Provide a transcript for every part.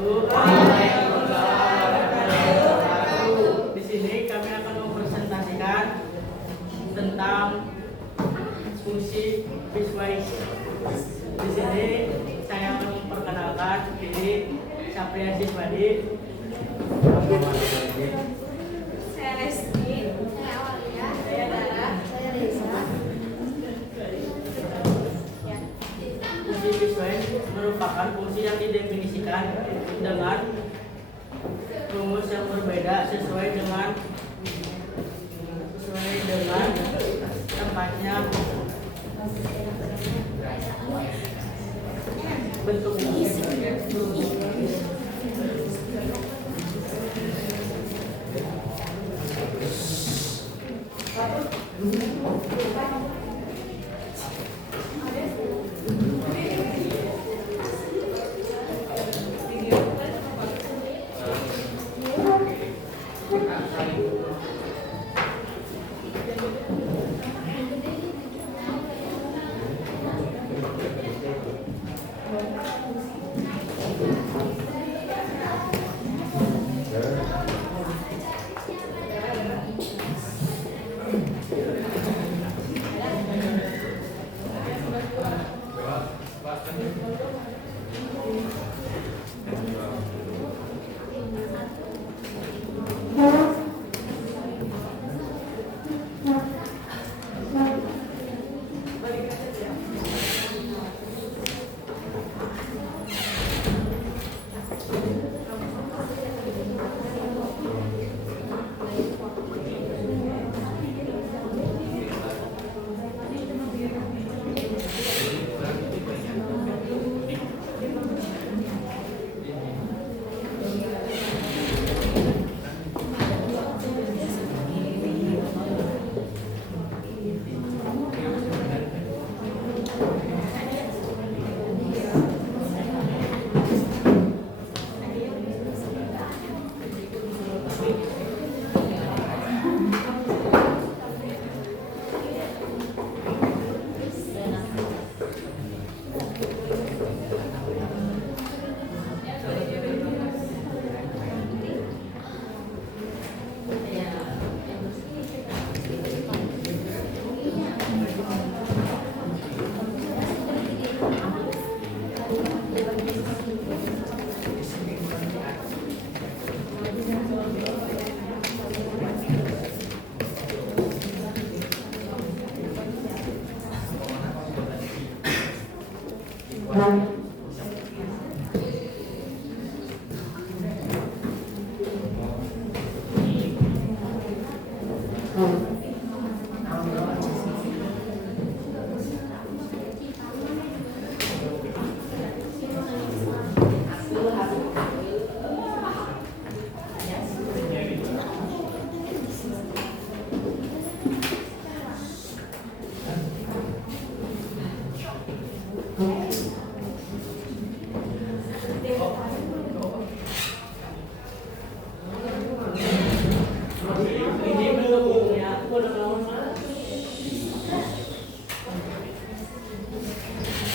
Di sini kami akan mempresentasikan tentang fungsi piecewise. Di sini saya akan memperkenalkan diri Sapria Siswadi. Saya Resti, saya Aulia, saya Dara, saya Reza. Fungsi piecewise merupakan fungsi yang didefinisikan dengan rumus yang berbeda sesuai dengan tempatnya, bentuknya. Ini bentuknya.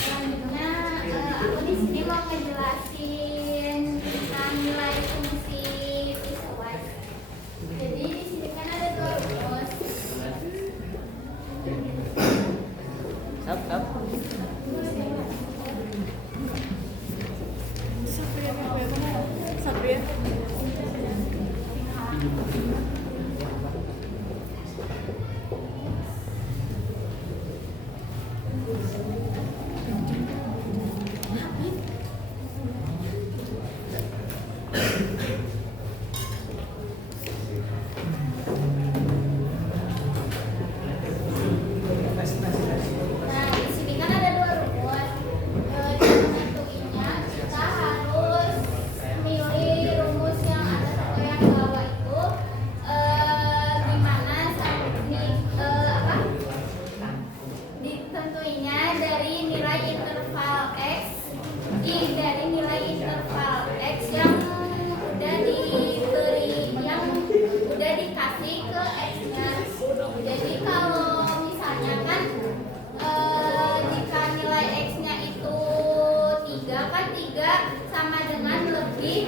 Selanjutnya aku di sini mau ngejelasin tentang nilai fungsi piecewise. Jadi di sini kan ada dua rumus. Sapria. Nah, di sini kan ada dua rumus. Cara menentuinya kita harus milih rumus yang atas atau yang bawah itu gimana ditentuinya dari nilai interval x dari nilai interval x yang udah dikasih ke x-nya. Jadi kalau misalnya kan jika nilai x-nya itu 3 kan 3 sama dengan lebih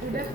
Udah.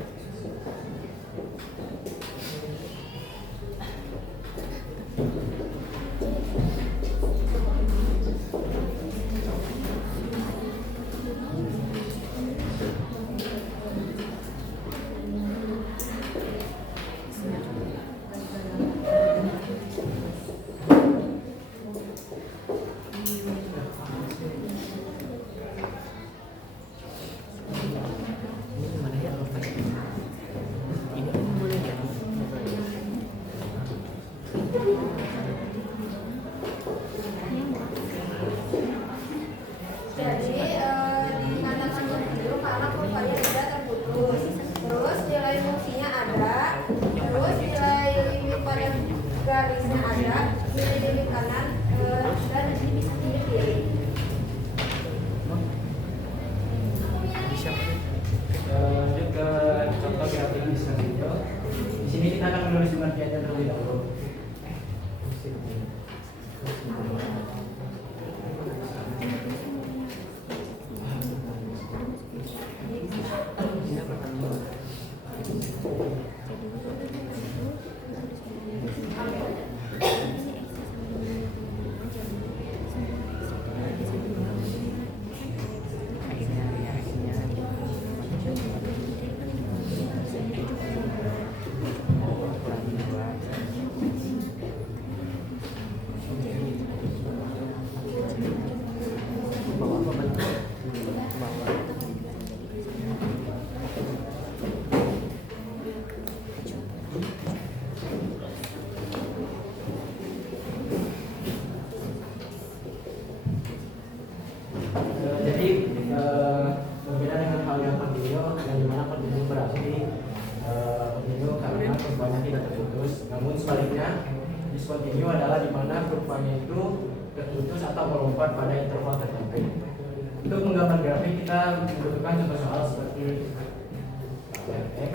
Jadi dikatakan begitu karena kurvanya tidak terputus. Terus nilai fungsinya ada. Terus nilai limit pada garisnya ada. Nilai limit kanan dan di sini bisa pilih kiri. Lanjut ke contoh grafik di selanjutnya. Di sini kita akan menulis pengertiannya terlebih dahulu. Jadi berbeda dengan hal yang video yang dimana video berarti video karena kurvanya tidak terputus. Namun sebaliknya discontinue adalah dimana kurvanya itu terputus atau melompat pada interval tertentu. Untuk menggambar grafik kita membutuhkan contoh soal seperti fx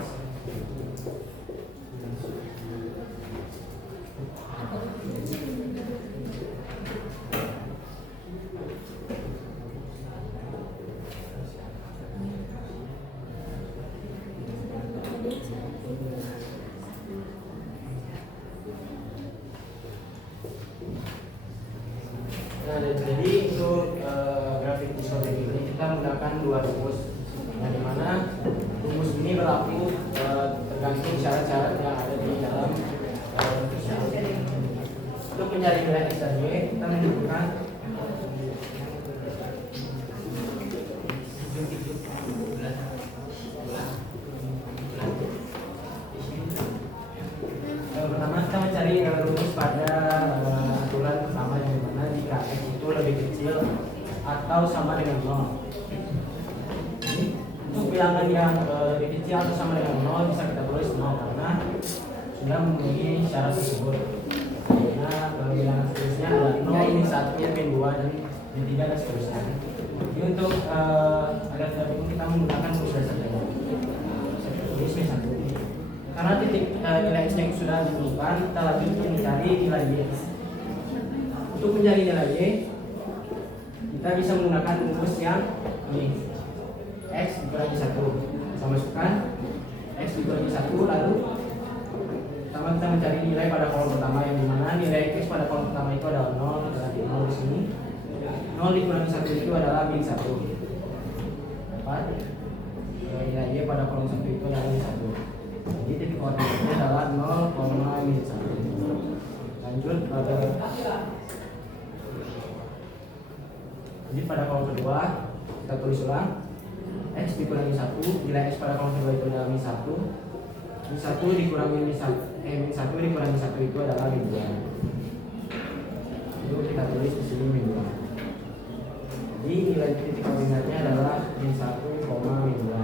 Nah, jadi untuk grafik discontinue ini kita menggunakan dua rumus, yang dimana rumus ini berlaku tergantung syarat-syarat yang ada di dalam rumusnya. Untuk mencari nilai x dan y, kita menentukan pertama kita mencari rumus pada aturan pertama yang dimana jika x itu lebih kecil atau sama dengan 0. Untuk bilangan yang lebih kecil atau sama dengan 0 bisa kita tulis 0 karena sudah memenuhi syarat tersebut. Karena bilangan seterusnya adalah 0, min 1, min 2, dan min 3 dan seterusnya. Jadi untuk agar tidak bingung kita menggunakan rumus dasar jawaban. Saya tulis min 1. Karena titik nilai x yang sudah ditentukan, kita lanjut mencari nilai y. Untuk mencari nilai y, kita bisa menggunakan rumus yang ini, x dikurangi 1. Kita masukkan x dikurangi 1, lalu pertama kita mencari nilai pada kolom pertama, yang dimana nilai x pada kolom pertama itu adalah 0, kita ganti 0 di sini. 0 dikurangi 1 itu adalah min 1. Dapat nilai y pada kolom 1 itu adalah min 1. Jadi titik koordinatnya adalah 0, min 1. Lanjut pada jadi pada kolom kedua kita tulis ulang x dikurangi 1, nilai x pada kolom kedua itu adalah min 1. Min 1 dikurangi min 1 dikurangi 1 itu adalah min 2. Lalu kita tulis di sini min 2. Jadi nilai titik koordinatnya adalah min 1, min 2.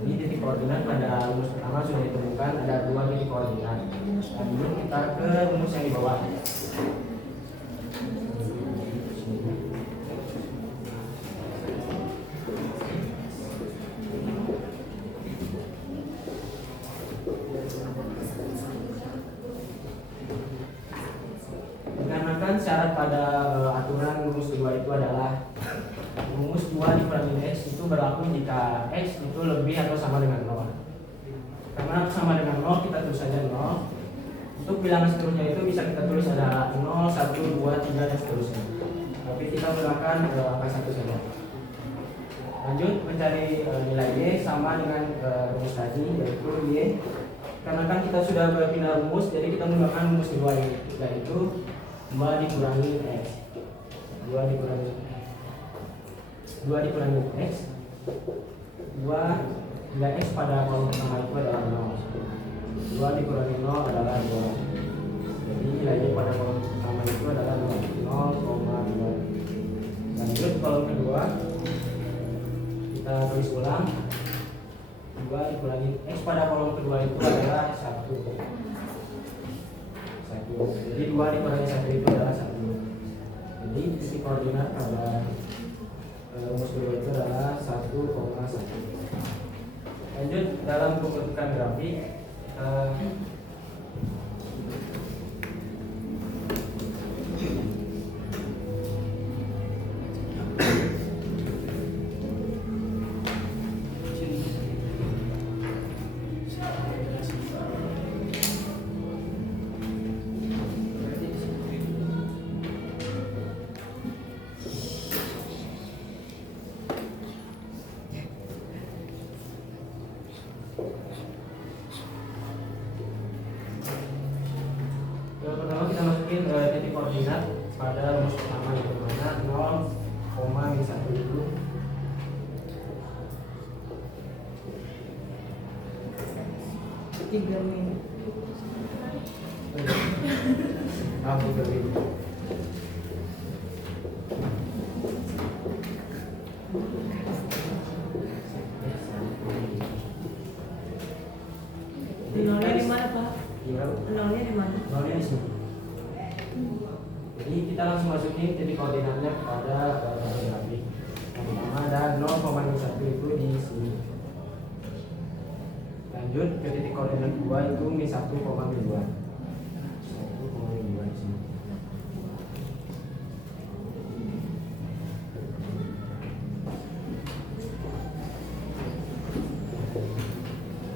Jadi titik koordinat pada rumus pertama sudah ditemukan, ada dua titik koordinat. Lanjut kita ke rumus yang di bawah. Dikarenakan syarat pada aturan rumus kedua itu adalah rumus 2 dikurangi x itu berlaku jika X itu lebih atau sama dengan 0. Karena sama dengan 0 kita tulis saja 0. Untuk bilangan seterusnya itu bisa kita tulis ada 0, 1, 2, 3 dan seterusnya. Tapi kita gunakan angka 1 saja. Lanjut mencari nilai Y sama dengan rumus tadi, yaitu Y. Karena kan kita sudah berpindah rumus, jadi kita menggunakan rumus kedua yaitu 2 dikurangi X. 2 dikurangi X 2 nilai X pada kolom pertama itu adalah 0. 2 dikurangi 0 adalah 2. Jadi nilai Y pada kolom pertama itu adalah 0,2. Lanjut kolom kedua, kita tulis ulang. 2 dikurangi X pada kolom kedua itu adalah 1. Jadi 2 dikurangi 1 itu adalah 1. Jadi titik koordinat pada rumus kedua itu adalah 1,1. Lanjut dalam pembentukan grafik, yang pertama kita masukin titik koordinat pada rumus pertama yang mana 0,1 itu Aku beri. Nolnya di mana, Pak? Iya. Nolnya di mana? Nolnya di sini. Jadi kita langsung masukin titik koordinatnya pada grafik. Yang pertama ada 0,1 itu di sini. Lanjut ke titik koordinat 2 itu min 1,2. 1,2 di sini.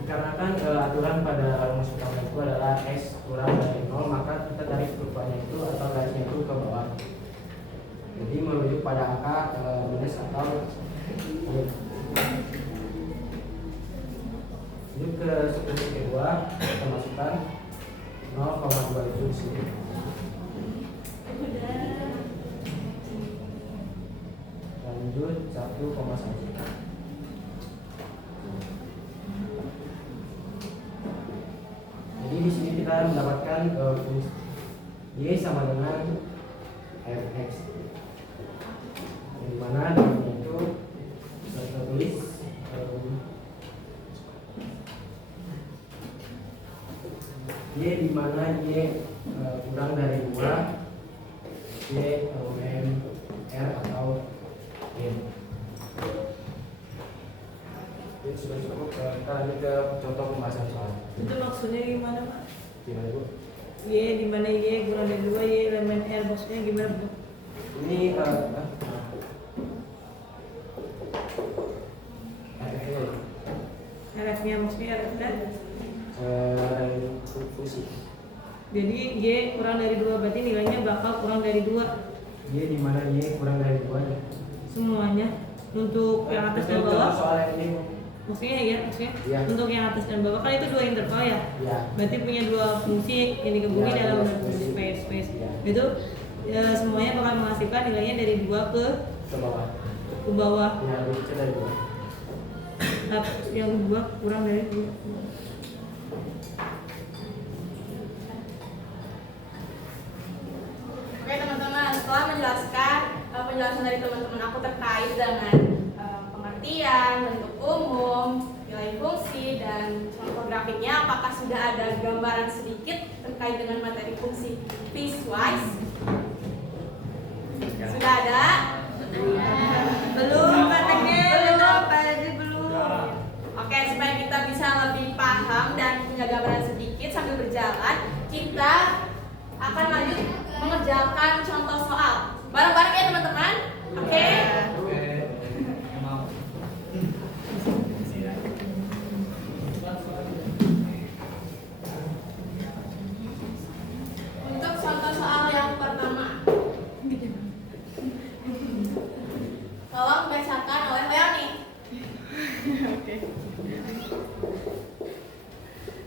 Dikarenakan aturan pada rumus utama itu adalah X kurang dari 0, maka kita tarik kurvanya itu atau garisnya itu ke bawah. Jadi merujuk pada angka minus atau lanjut ke titik kedua, kita masukkan 0,2 itu di sini. Lanjut 1,1. Jadi di sini kita mendapatkan Y sama dengan Fx, di mana itu kita tulis Y di mana Y kurang dari 2, Y R atau M. Jadi sudah cukup, kita lanjut ke contoh pembahasan soal. Itu maksudnya gimana, Pak? Gimana Bu? Y di mana Y kurang dari 2, Y elemen R, maksudnya gimana, Bu? Ini RF-nya maksudnya RF dan fungsi. jadi Y kurang dari 2 berarti nilainya bakal kurang dari 2 Y di mana Y kurang dari 2 ya? semuanya untuk yang atas dan bawah. Soal yang ini Maksudnya ya, Iya. untuk yang atas dan bawah kan itu 2 interval ya. ya. Berarti punya 2 fungsi yang digabungin Ya, dalam dua fungsi. space. Ya. Itu semuanya bakal menghasilkan nilainya dari 2 Ke bawah. ke bawah. Ya, lebih kecil dari 2. Nah, yang 2 kurang dari 2. Oke teman-teman, setelah menjelaskan penjelasan dari teman-teman aku terkait dengan pengertian, bentuk umum, nilai fungsi, dan contoh grafiknya, apakah sudah ada gambaran sedikit terkait dengan materi fungsi piecewise? Sudah ada? Belum prakteknya, belum, belum. Oke, supaya kita bisa lebih paham dan punya gambaran sedikit sambil berjalan, kita akan lanjut mengerjakan contoh soal. Bareng-bareng ya teman-teman. Oke.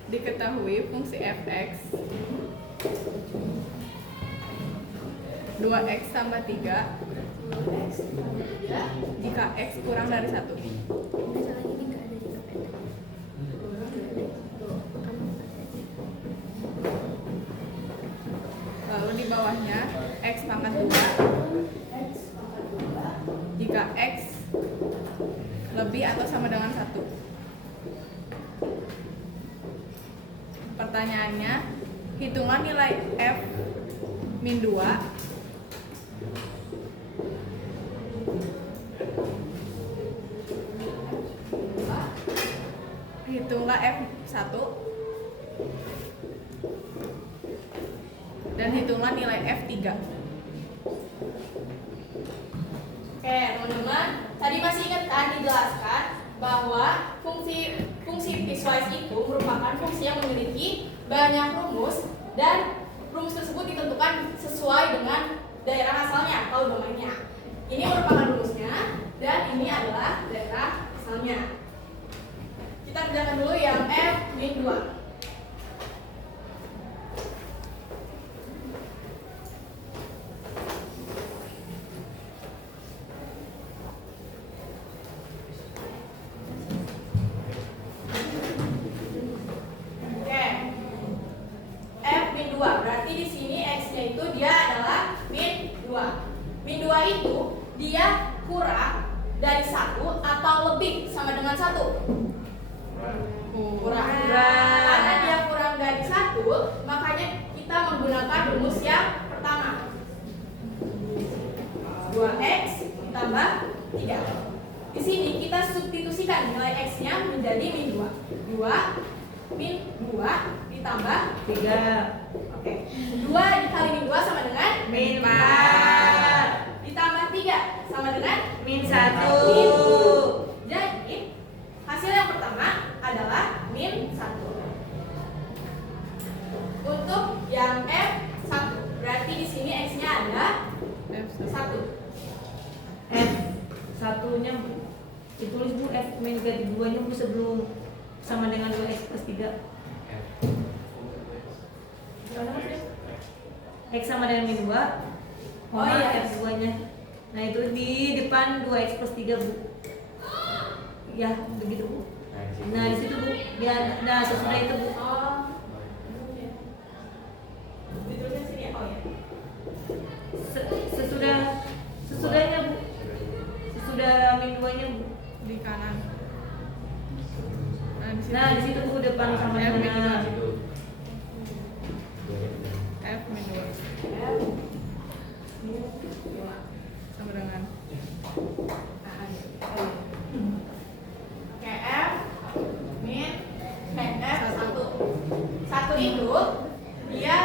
Diketahui fungsi fx 2x tambah 3 jika x kurang dari 1. Lalu di bawahnya x pangkat 2 jika x lebih atau sama dengan 1. Pertanyaannya, hitungan nilai f min 2 hitunglah f1 dan hitunglah nilai f3. Oke, teman-teman, tadi masih ingat kan dijelaskan bahwa fungsi piecewise itu merupakan fungsi yang memiliki banyak rumus dan rumus tersebut ditentukan sesuai dengan daerah asalnya atau domainnya. Ini merupakan rumusnya dan ini adalah daerah asalnya. Kita kerjakan dulu yang f min 2. Berarti di sini x-nya itu dia adalah min 2. Min 2 itu dia kurang dari 1 atau lebih sama dengan 1. Kurang. Karena dia kurang dari 1, makanya kita menggunakan rumus yang pertama. 2x ditambah 3. Di sini kita substitusikan nilai x-nya menjadi min 2. 2 min 2 ditambah 3. Oke. 2 dikali min 2 sama dengan min 4. Ditambah 3 sama dengan min 1. Jadi hasil yang pertama adalah min 1. Untuk yang F1, berarti di sini x-nya ada 1. F1-nya ditulis Bu, F min 2-nya Bu sebelum sama dengan 2x plus 3. X sama dengan min 2. Oh iya, F2-nya. Nah, itu di depan 2x plus 3, Bu. Ya, begitu, Bu. Nah, di situ, Bu. Ya, nah sesudah itu, Bu. Oh. Ditulisnya sini ya? Oh ya. Sesudahnya, Bu. Sesudah min 2-nya, Bu. Di kanan. Nah, di situ, Bu, depan sama F min 2. dengan F min 2 F min 2 sama dengan Oke, F min F1. 1 itu dia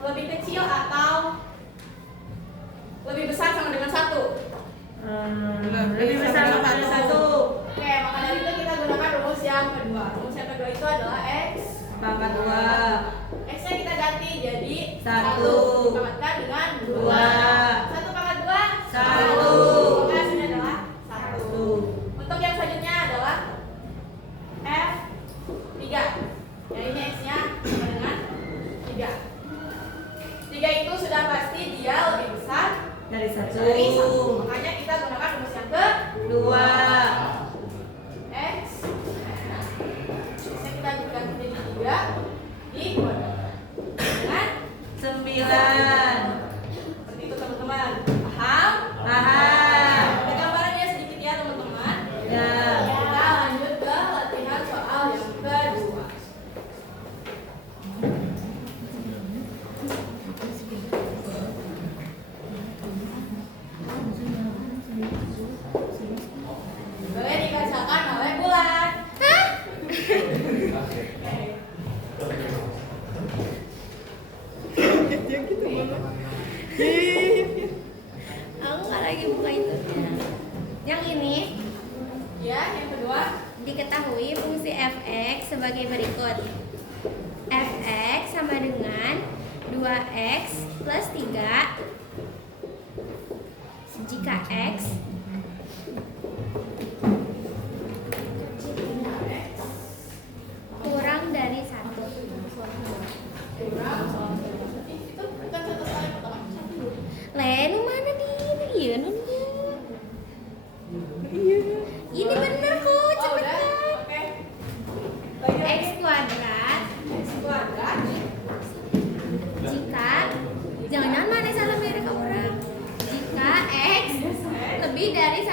lebih kecil atau lebih besar sama dengan 1? lebih besar sama dengan 1. Oke, maka dari itu kita gunakan rumus yang kedua. Rumus yang kedua itu adalah X pangkat 2. X-nya kita ganti jadi 1 ditambahkan dengan 2. 1 pangkat 2 1. Maka hasilnya adalah 1. Untuk yang selanjutnya adalah F3. Ya, ini X-nya sama dengan 3. 3 itu sudah pasti dia lebih besar dari 1. dari 1. Makanya kita gunakan rumus yang kedua. X X-nya kita ganti jadi 3 dikurangi dengan 9. seperti itu, teman-teman. Paham? Paham. Ada gambarannya sedikit ya, teman-teman. Ya. Kita lanjut ke latihan soal yang kedua. Boleh dibacakan oleh Bulan. Aku nggak lagi buka itu. Yang ini Ya, yang kedua. diketahui fungsi fx sebagai berikut. Fx sama dengan 2x plus 3 jika x kurang dari 1.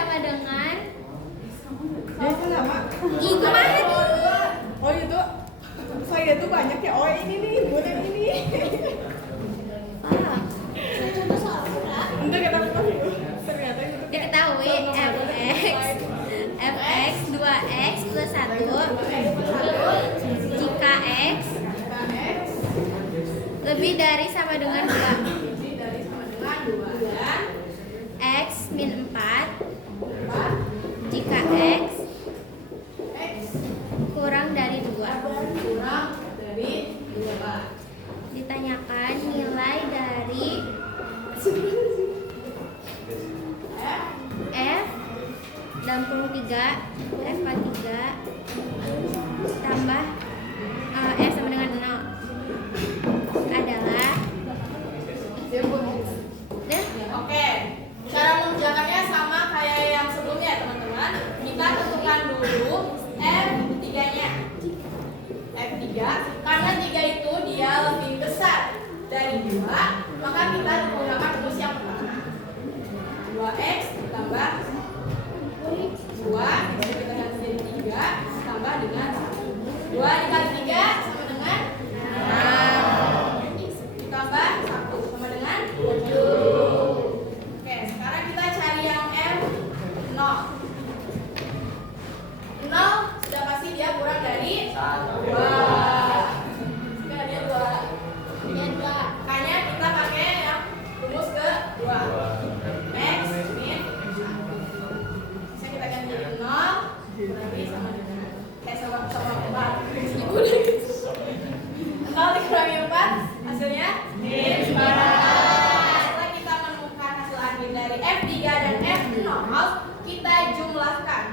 sama dengan Dia itu nama. I kemarin. Oh itu saya tuh banyak ya. Oh ini nih, bulan ini. Pak, Untuk kita tahu. Ternyata itu diketahui fx 2x plus 1 jika x lebih dari sama dengan 2 Lebih dari sama dengan 2 dan x min 4 jika x X kurang dari 2 kurang dari 2. ditanyakan nilai dari f dalam kurung 3 f pangkat 3 tambah f sama dengan 0 adalah dan Oke, cara mengerjakannya sama kayak yang sebelumnya teman-teman. Kita tentukan dulu F3-nya. F3, karena 3 itu dia lebih besar dari 2, maka kita menggunakan rumus yang pertama. 2x ditambah 2, kita ganti jadi 3, tambah dengan 1. 2 dikali 3 sama dengan 6. Ditambah 1 sama dengan 7. Oke, sekarang kita cari yang M0. 0 sudah pasti dia kurang dari 2. Sudah dia 2. Dia 2. Makanya kita pakai yang rumus ke 2. X min 1. Bisa kita ganti jadi 0 kurang lebih sama dengan sama 4. 0 dikurangi 4 hasilnya min 4. Setelah kita menemukan hasil akhir dari F3 dan F0, kita jumlahkan.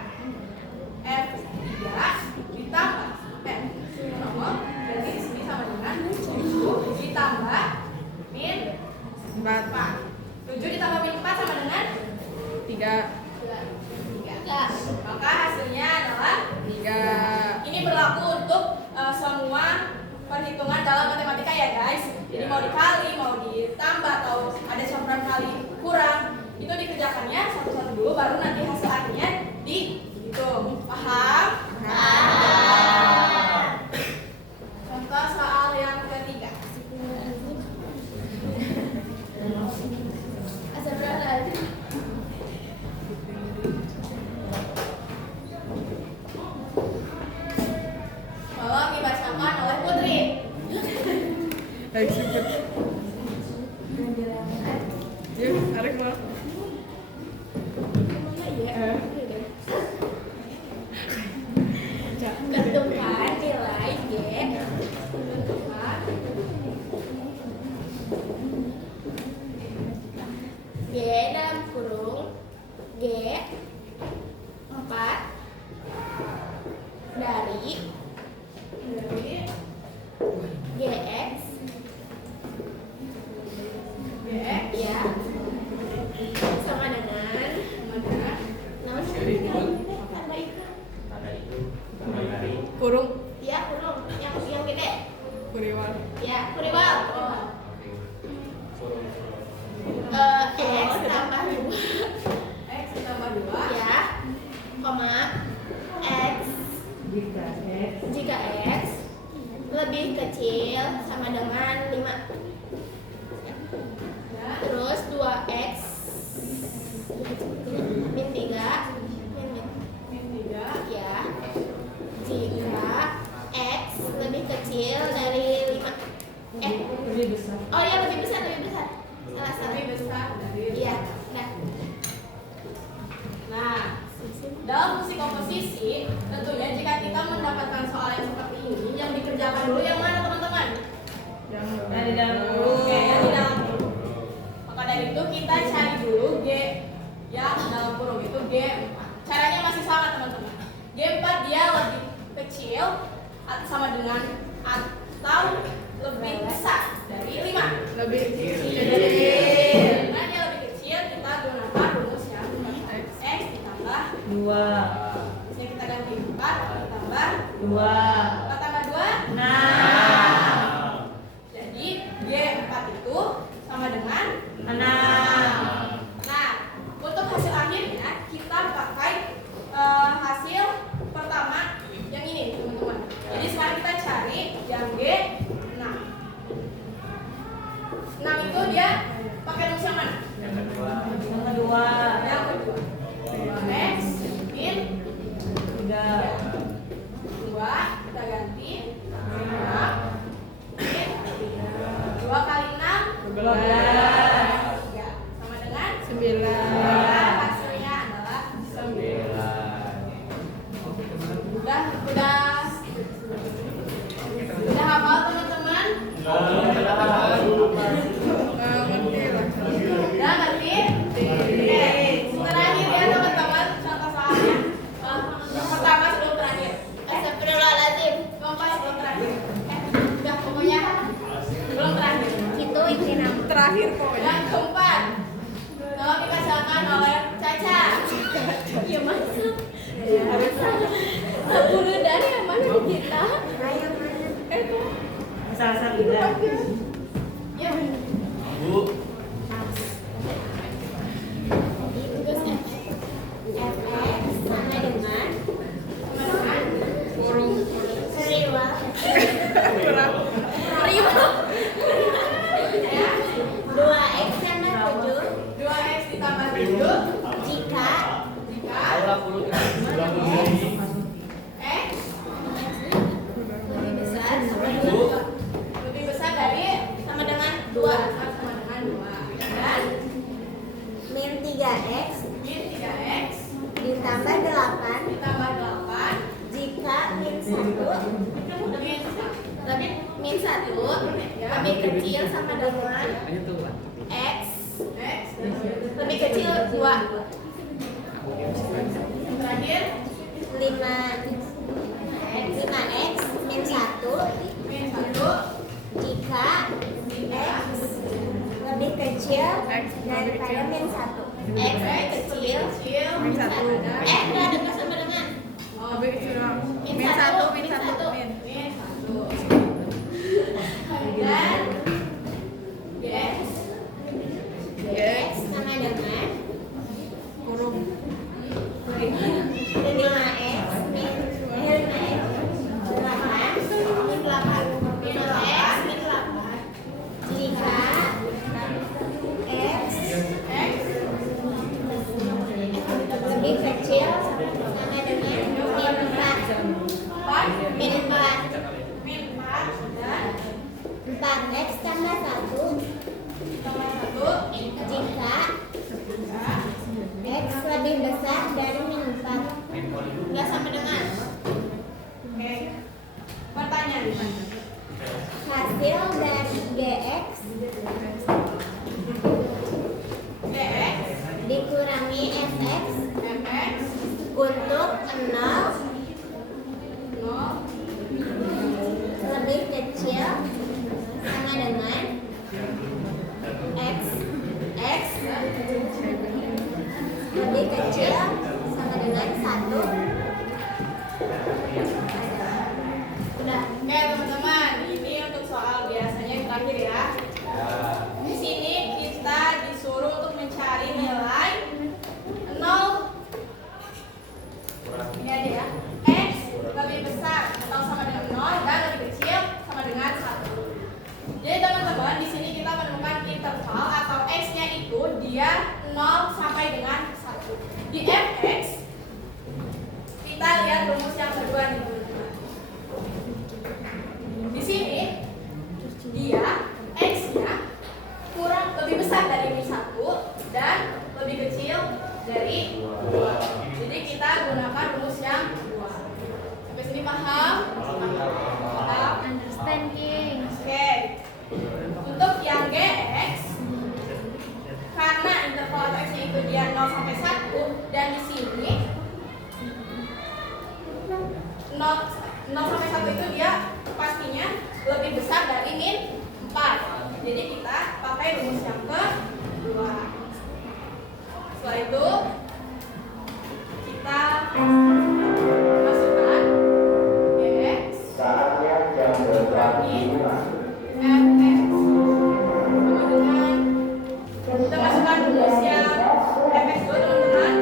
F3 ditambah F0 jadi di sini sama dengan 7 ditambah min 4. 7 ditambah min 4 sama dengan 3. 3. Maka hasilnya adalah 3. ini berlaku untuk semua perhitungan dalam matematika ya guys. Jadi mau dikali, mau ditambah atau ada campuran kali kurang, itu dikerjakannya satu-satu dulu baru nanti hasil akhirnya dihitung. Paham? Paham. Contoh soal yang ketiga. Tolong dibacakan oleh Putri. Baik, super. Yuk, Arif mau. tentukan nilai g G dalam kurung G 4 dari GX ya sama dengan tanda itu Kurung. ya kurung yang gede Kuriwal. ya kuriwal X tambah 2 X ditambah 2 ya koma X jika X lebih kecil sama dengan 5 terus 2X min 3 min 3 ya jika X lebih kecil dari 5 lebih besar. oh ya lebih besar salah Lebih besar dari iya nah Nah, dalam fungsi komposisi, tentunya jika kita mendapatkan soal yang seperti ini, yang dikerjakan dulu yang mana teman-teman? Yang Dari dalam Oke, yang di dalam kurung. Maka dari itu kita cari dulu G yang dalam kurung itu G4. Caranya masih sama teman-teman. G4 dia lebih kecil atau sama dengan atau lebih besar dari 5. lebih Karena dia lebih kecil, kita gunakan rumus yang X ditambah 2 Jadi kita ganti 4 ditambah 2 4 tambah 2 6 jadi G4 itu sama dengan 6 Nah, untuk hasil akhirnya kita yang G 6. 6 itu dia pakai rumus yang mana? Yang kedua. Yang kedua. 2x min 3. 2 kita ganti 6 min 2 kali 6 12. 3 sama dengan 9. hasilnya adalah 9. 9. Udah hafal teman-teman? Nggak ngerti lah. Udah ngerti? Oke, terakhir ya teman-teman contoh soalnya. Yang pertama sebelum terakhir. Astagfirullahaladzim. Keempat sebelum terakhir. Udah pokoknya sebelum terakhir. Itu ini nama. Terakhir pokoknya. Yang keempat, tolong dikasihkan oleh Caca. Ya masuk. Bulu dari yang mana di kita? Itu. Salah tidak. Ya. Bu. Terus fx sama dengan Kurung. riwal. Kurang. Riwal. 2x sama 7 2x ditambah 7 jika jika x lebih besar sama dengan lebih besar dari sama dengan 2 sama dengan 2 dan min 3x min 3x ditambah 8 ditambah 8 jika min 1 min lebih min 1 lebih kecil sama dengan x x lebih kecil 2 terakhir 5x min 1 min 1 jika x lebih kecil daripada min 1 x lebih kecil min Min 1. nggak ada sama dengan Lebih kecil. Min Min satu, 1, min min 1, satu. min. min 1 dan x x sama dengan Kurung. 5x min 5x 8 min 8 5x min 8 jika x x lebih kecil sama dengan min 4 min 4 min 4 dan 4x tambah 1 tambah 1 jika x lebih besar dari min 4 nggak sama dengan oke pertanyaan hasil dari gx gx dikurangi fx fx untuk 0 0 lebih kecil sama dengan x lebih kecil sama dengan 1 udah oke teman-teman ini untuk soal biasanya yang terakhir ya. Di sini kita disuruh untuk mencari nilai 0 ini aja ya. X lebih besar atau sama dengan 0 dan lebih kecil sama dengan 1. Jadi teman-teman di sini kita menemukan interval atau x-nya itu dia 0 sampai dengan 1. Di fx kita lihat rumus yang kedua nih teman-teman. Di sini dia x-nya kurang lebih besar dari min 1 dan lebih kecil dari 2. Jadi kita gunakan rumus yang kedua. Sampai sini paham? Paham? understanding Oke. Untuk yang gx karena interval x-nya itu dia 0 sampai 1 dan di sini 0 sampai 1 itu dia pastinya lebih besar dari min 4. Jadi kita pakai rumus yang kedua. Setelah itu kita masukkan gx kurangi fx sama dengan kita masukkan rumus yang fx dulu teman-teman.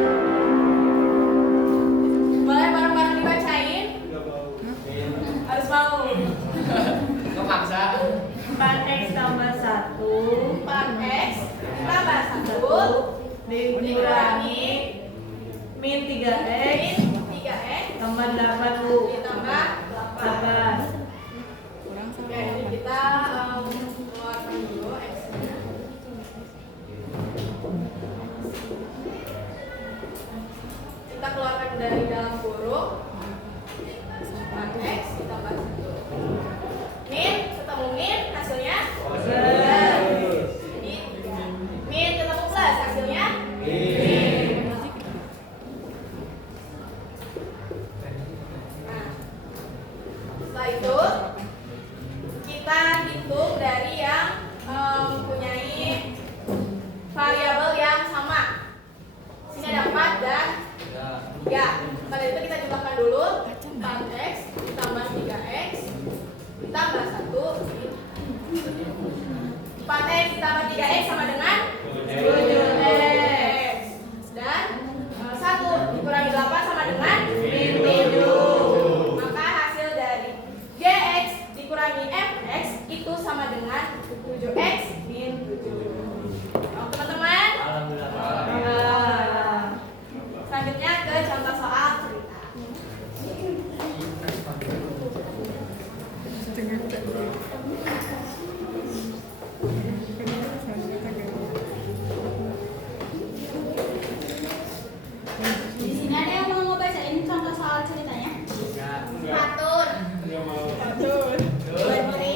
Boleh bareng-bareng dibacain? Harus mau. dikurangi min 3x min 3x tambah 8 Bu. ditambah 8. Kurang Oke, sama jadi 8. kita keluarkan dulu x-nya. Kita keluarkan dari dalam kurung 4x ditambah 1. Min ketemu min hasilnya plus. Jadi min ketemu plus hasilnya min. Nah, setelah itu kita hitung dari yang mempunyai variabel yang sama. Sini ada 4 dan 3. Pada itu kita jumlahkan dulu 4x ditambah 3x ditambah 1. 4x ditambah 3x sama dengan 7x. Dan 1 dikurangi 8 sama dengan min 7. Maka hasil dari gx dikurangi fx itu sama dengan 7x min 7. Oke teman-teman. Selanjutnya ke contoh soal cerita. Di sini ada yang mau bacain contoh soal ceritanya? Fatur. Badri.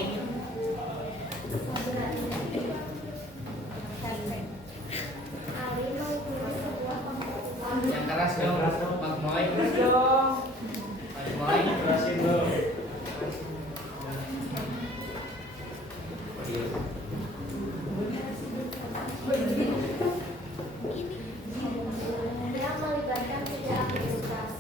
Yang keras dong, Pak Moy. Terus dong. Pak Moy. Jelasin dong. Yang melibatkan 3 aktivitas.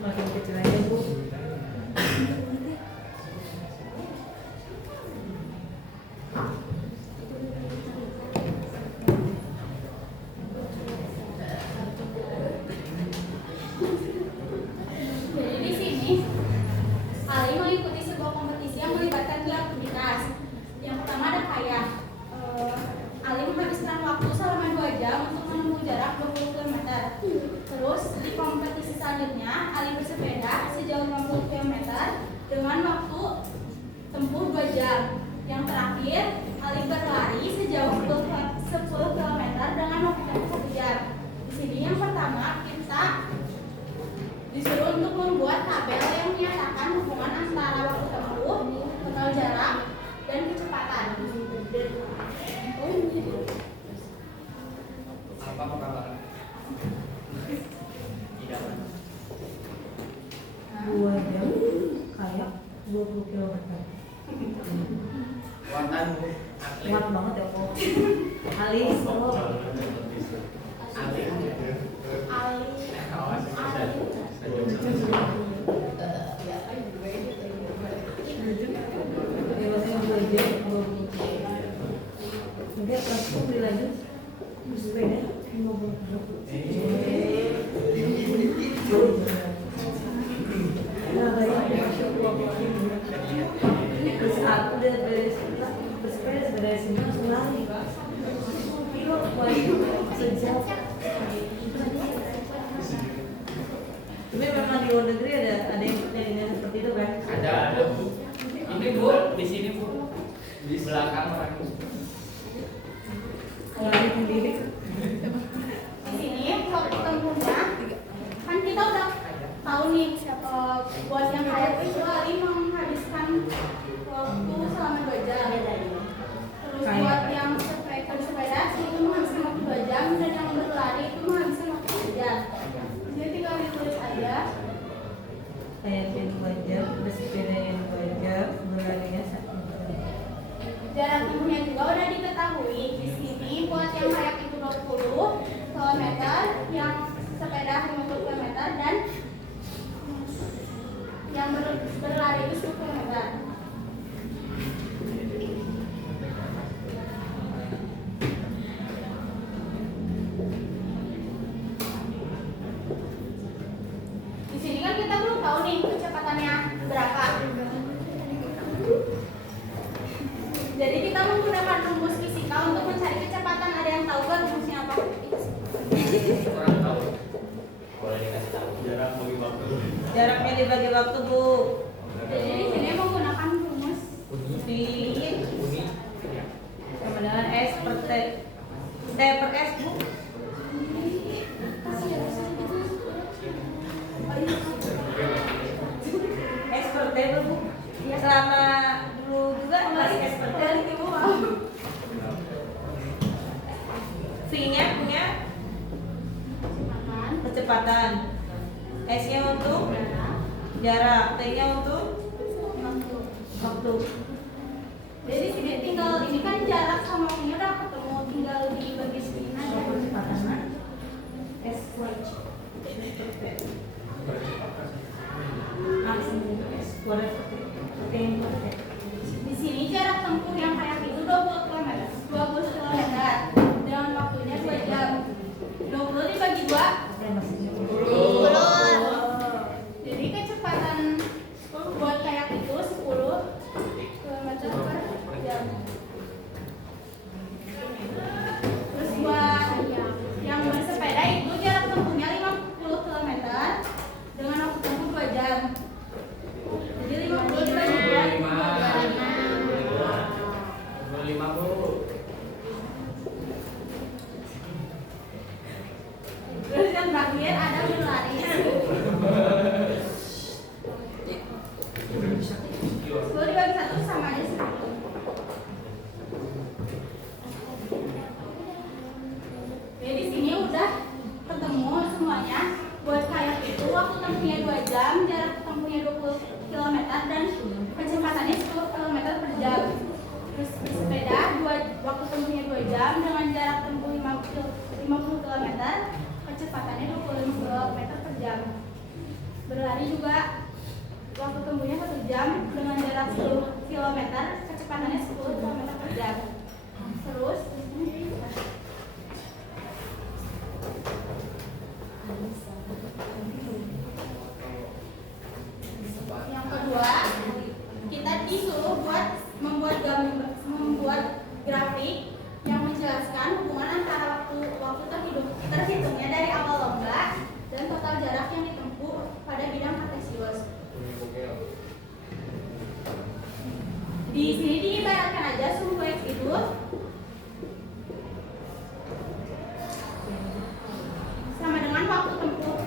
makin kecil aja Bu. Jadi di sini Ali mengikuti sebuah kompetisi yang melibatkan 3 aktivitas. Yang pertama ada kayak Ali menghabiskan waktu selama 2 jam untuk menempuh jarak 20 km. Terus di kompetisi selanjutnya Ali bersepeda sejauh 50 km dengan waktu tempuh 2 jam. Yang terakhir Ali berlari sejauh 10 km dengan waktu tempuh 1 jam. Di sini yang pertama kita disuruh untuk membuat tabel yang menyatakan hubungan antara waktu tempuh, total jarak, dan kecepatan. Apa kabar? Tidak. 2 jam kayak 20 km. Kuatan Bu. Atlet. Kuat banget ya kok. Ali slow. Atlet. Ya masih 2 jam. Nanti langsung dilanjut sepeda 50 km. Nah, baik, masya Allah. Terus aku udah bersepeda dari sini langsung lari. Itu sejam. Tapi memang di luar negeri ada yang pertandingan seperti itu kan? Ada Bu. Ini Bu, di sini Bu. Di belakang orang. Lari sendiri. Di sini waktu tempuhnya kan kita udah tahu nih buat yang kayak itu Ali menghabiskan waktu selama 2 jam. Terus buat yang bersepeda itu menghabiskan waktu 2 jam dan yang berlari itu menghabiskan waktu 1 jam. Jadi tinggal ditulis aja. Kayak 2 jam, bersepeda yang 2 jam, berlarinya 1 jam. Jarak tempuhnya juga udah diketahui. Di sini buat yang kayak itu 20 km, yang sepeda 50 km dan yang berlari itu 10 km. Di sini kan kita belum tahu nih kecepatannya berapa. Jadi kita menggunakan rumus fisika untuk mencari kecepatan. Ada yang tahu kan rumusnya apa? Kurang tahu. Boleh dikasih tahu. Jaraknya dibagi waktu Bu. Jadi di sini menggunakan rumus V Uni. sama dengan S per T. T per S Bu. S per T Bu. Selama dulu juga masih S per T. V-nya punya kecepatan. S-nya untuk jarak, T-nya untuk waktu. Jadi di sini tinggal ini kan jarak sama waktunya udah ketemu, tinggal dibagi segini aja. Kecepatannya S per T. Langsung S per T. Di sini jarak tempuh yang kayak itu 20 km. 20 km dengan waktunya 2 jam. 20 dibagi 2. Ya masih 10. Jadi kecepatan buat kayak itu 10 km per jam. Terus buat yang bersepeda itu jarak tempuhnya 50 km dengan waktu tempuh 2 jam. Jadi 50 dibagi 2. Tadi juga waktu tempuhnya 1 jam dengan jarak 10 km, kecepatannya 10 km per jam. Terus yang kedua, kita disuruh membuat grafik yang menjelaskan hubungan antara waktu terhitungnya dari awal lomba dan total jarak yang ditempuh pada bidang kartesius. Di sini diibaratkan aja sumbu X itu sama dengan waktu tempuh.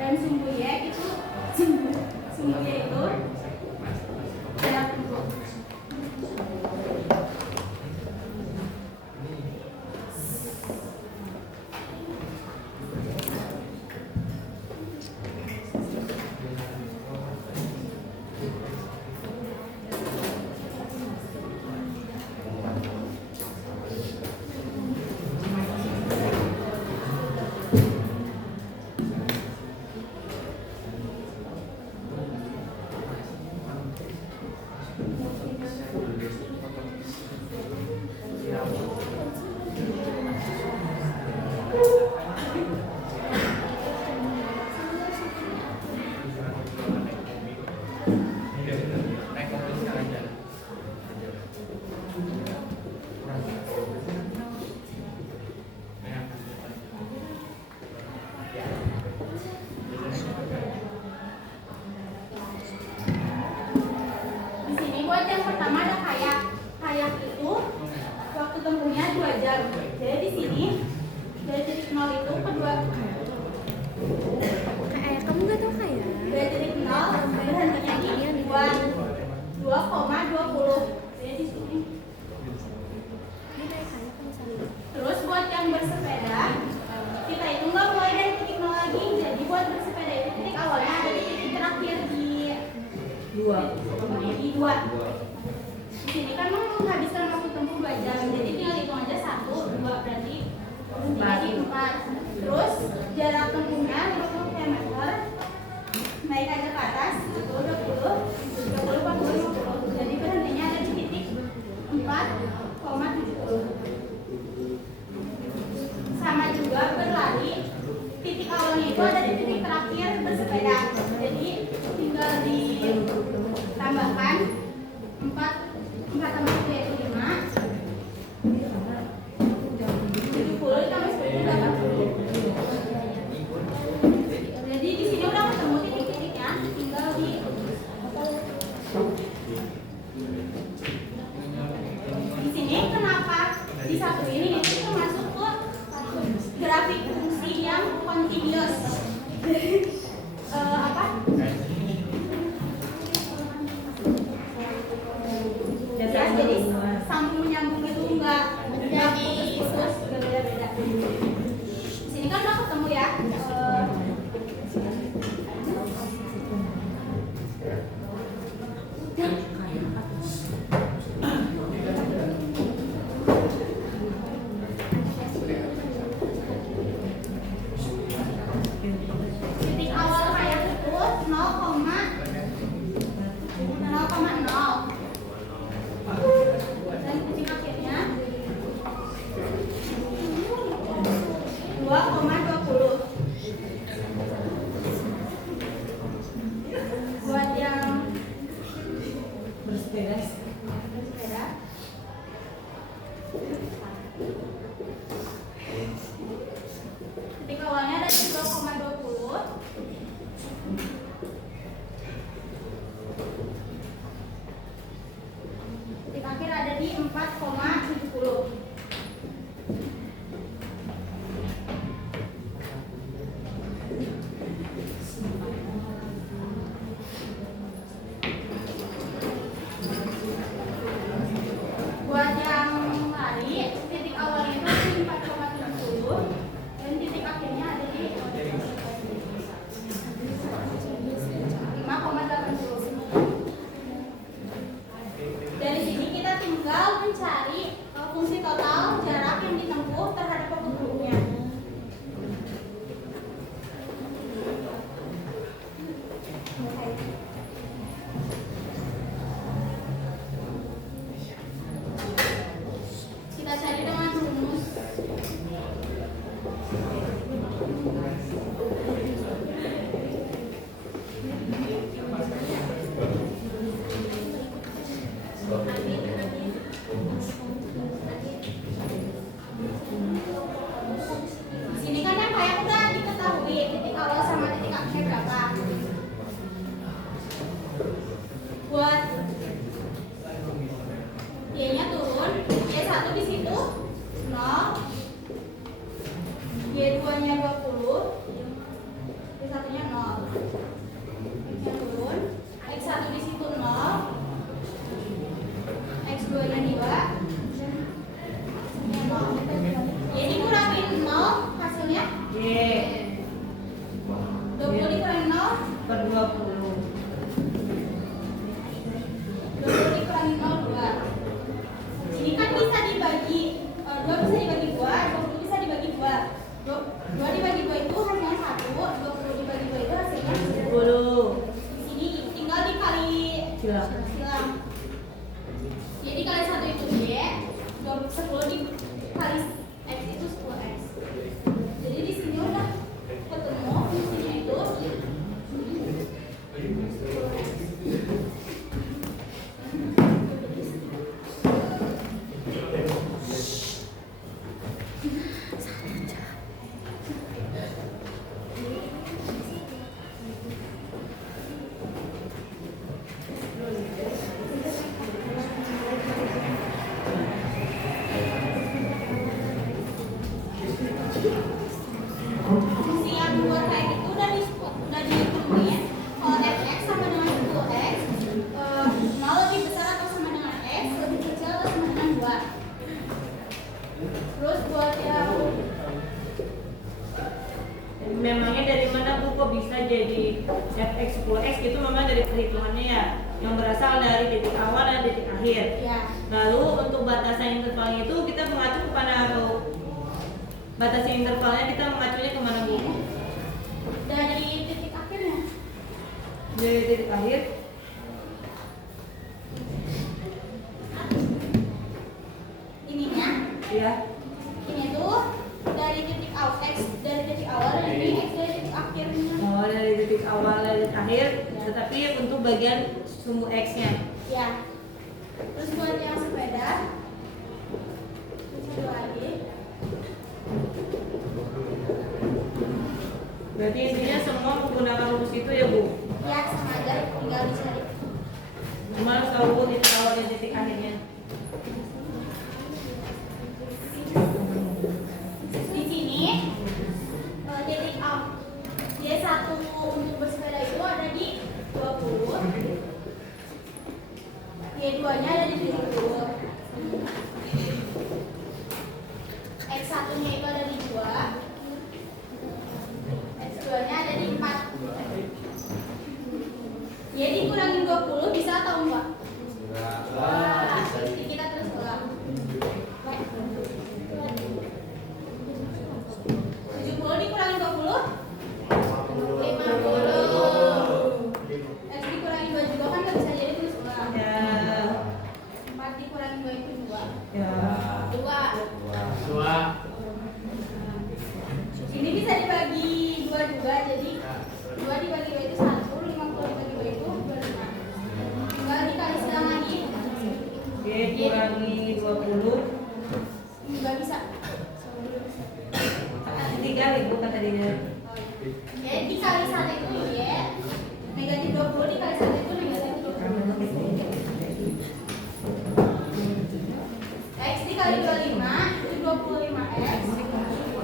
Dan sumbu Y itu jarak tempuh. Di sini buat yang pertama ada kayak. Kayak itu waktu tempuhnya 2 jam. Jadi di sini dari titik 0 itu kedua. Kamu nggak tahu kayak? Dari titik 0 berhentinya di 2,20. Jadi di sini. Terus buat yang bersepeda, kita itu nggak mulai dari titik 0 lagi. Jadi buat bersepeda itu titik awalnya ada di titik terakhir di 2. Di sini kan menghabiskan waktu tempuh 2 jam. Jadi tinggal hitung aja 1, 2 berarti berhenti di 4. Terus jarak tempuhnya 20 km. Naik aja ke atas 20, 40. Jadi berhentinya ada di titik 4,70. Sama juga berlari, titik awalnya itu ada di titik terakhir bersepeda. Jadi tinggal ditambahkan 4 tambah 1 yaitu 5. 70 ditambah 10 80. Jadi di sini udah ketemu titik-titiknya, tinggal di sini kenapa disatuin ini termasuk ke grafik fungsi yang continuous. Apa? Ya, jadi sambung menyambung itu enggak putus, beda-beda. Di sini kan udah ketemu ya. Titik awal kayak itu 0,0. Dan titik akhirnya 2,20. Buat yang bersepeda. Titik awalnya ada di 2,20. Titik akhir ada di 4,70. Kita cari dengan rumus. Di sini kan yang kayak udah diketahui titik awal sama titik akhir berapa. Buat Y-nya turun, Y1 di situ 0, Y2-nya 20, Y1-nya 0. X-nya turun, X1 di situ 0, X2-nya 2, Y-nya 0. Y dikurangin 0 hasilnya Y 20 dikurangin 0, per 20. 20 dikurangin 0, 2. Ini kan bisa dibagi 2 bisa dibagi 2, 20 bisa dibagi 2. 2 dibagi 2 itu hasilnya 1, 20 dibagi 2 itu hasilnya 10. 10. Di sini tinggal dikali Silang. silang. Jadi kali 1 itu Y, 10 dikali X itu 10X. Jadi di sini udah ketemu fungsinya itu 10X. Fungsi yang buat kayak gitu udah ditemuin. Kalau fx sama dengan 10x, 0 lebih besar atau sama dengan x, lebih kecil atau sama dengan 2. Terus buat yang Memangnya dari mana Bu kok bisa jadi fx 10x itu memang dari perhitungannya ya, yang berasal dari titik awal dan titik akhir. ya Lalu untuk batasan intervalnya itu kita mengacu kepada batasan intervalnya kita mengacunya kemana Bu? dari titik akhirnya. Dari titik akhir. Ininya, Ya. ini tuh dari titik awal x dari titik awal dan ini x dari titik akhirnya. Oh, dari titik awal dan titik akhir, tetapi untuk bagian sumbu x-nya. Ya. Terus buat yang sepeda, cari lagi. Berarti intinya semua menggunakan rumus itu ya Bu? Ya sama aja, tinggal dicari. Cuma harus tahu titik awal dan titik akhirnya. Di sini titik A Y1 untuk bersepeda itu ada di 20, Y2-nya ada di 70, X1-nya itu ada di 2, X2-nya ada di 4. Y dikurangin 20 bisa atau enggak? Wah, kita terus ulang. 70 dikurangin 20 50. X dikurangin 2 juga kan nggak bisa jadi terus ulang. Ya. 4 dikurangin 2 itu 2. Ya. 2. Ini bisa dibagi 2 juga, jadi 2 dibagi 2 itu 1, 50 dibagi 2 itu 25. Tinggal dikali silang lagi. Y kurangi 20. Nggak bisa. Dikali bukan tadinya. Ya dikali 1 itu Y, negatif 20 dikali 1 itu negatif 20. X dikali 25 itu 25x.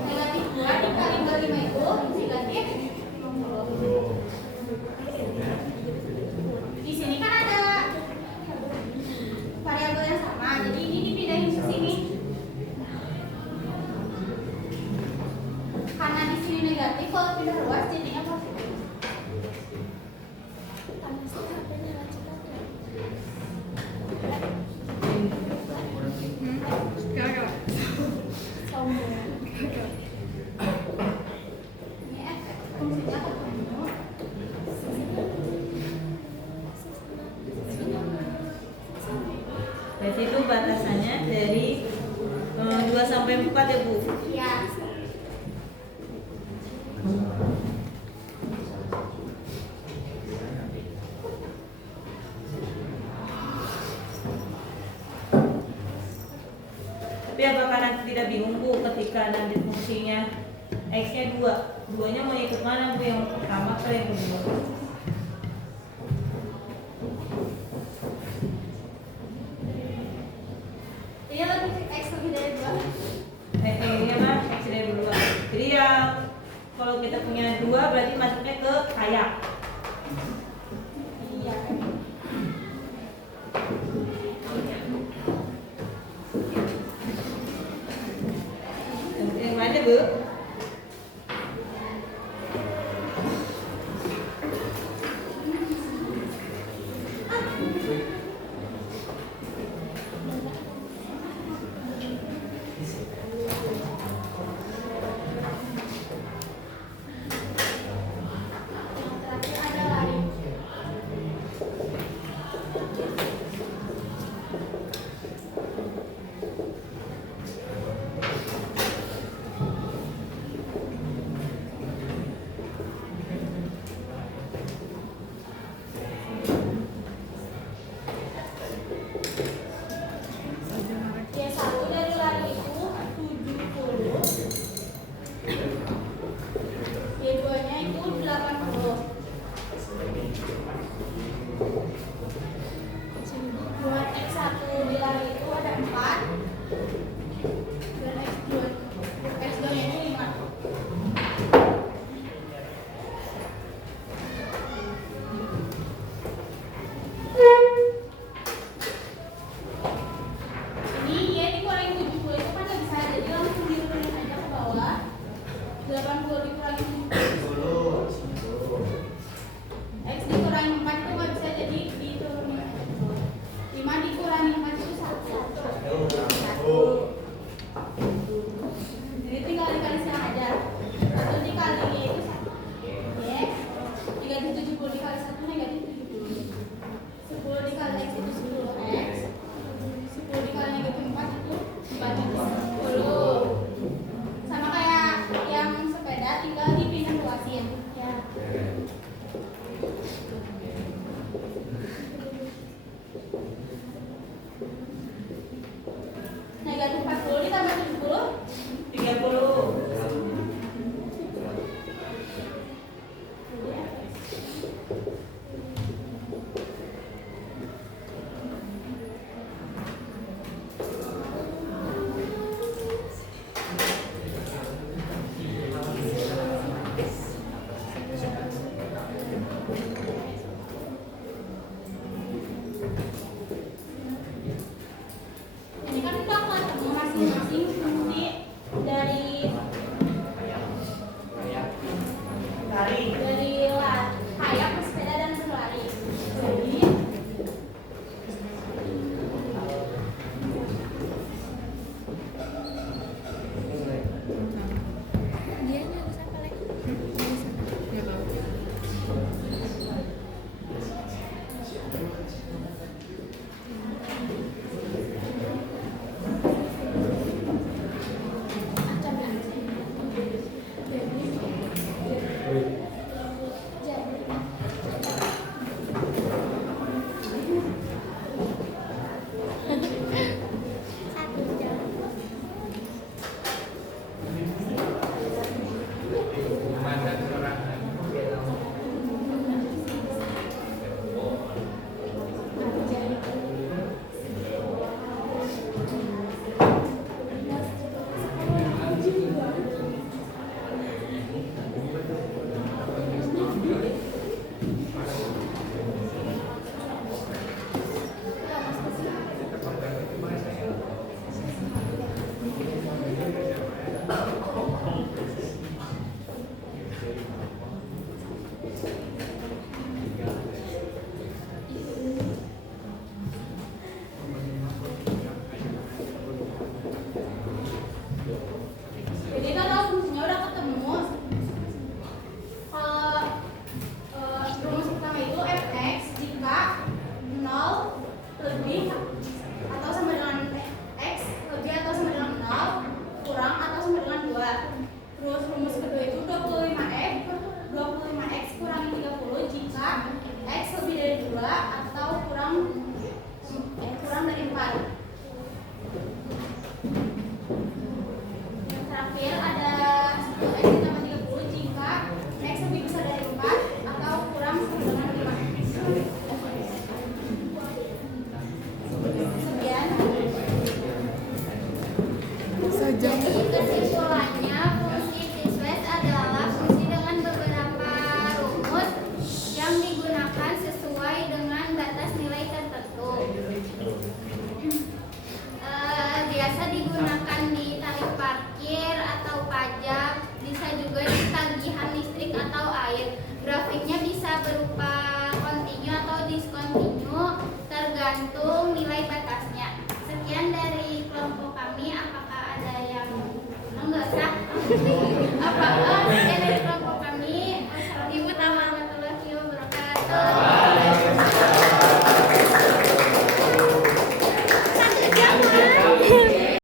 Negatif 2 dikali 25 itu negatif 50. Di sini kan ada variabel yang sama, jadi ini dipindahin ke sini. Karena di sini negatif, kalau pindah luas jadinya positif. Gagal. Sombong. Ini efek fungsinya ketemu. Dari situ batasannya dari 2 sampai 4 ya Bu. Ya. Tapi apakah nanti tidak bingung Bu ketika nanti fungsinya X-nya 2? Duanya mau ikut mana Bu? Yang pertama atau yang kedua? Iya lebih X lebih dari 2. Iya mah X dari 2. Jadi ya kalau kita punya 2 berarti masuknya ke kayak. Iya. Yang mana Bu? Yang terakhir adalah menghitung nilai batasnya. Sekian dari kelompok kami. Apakah ada yang enggak sah? Apakah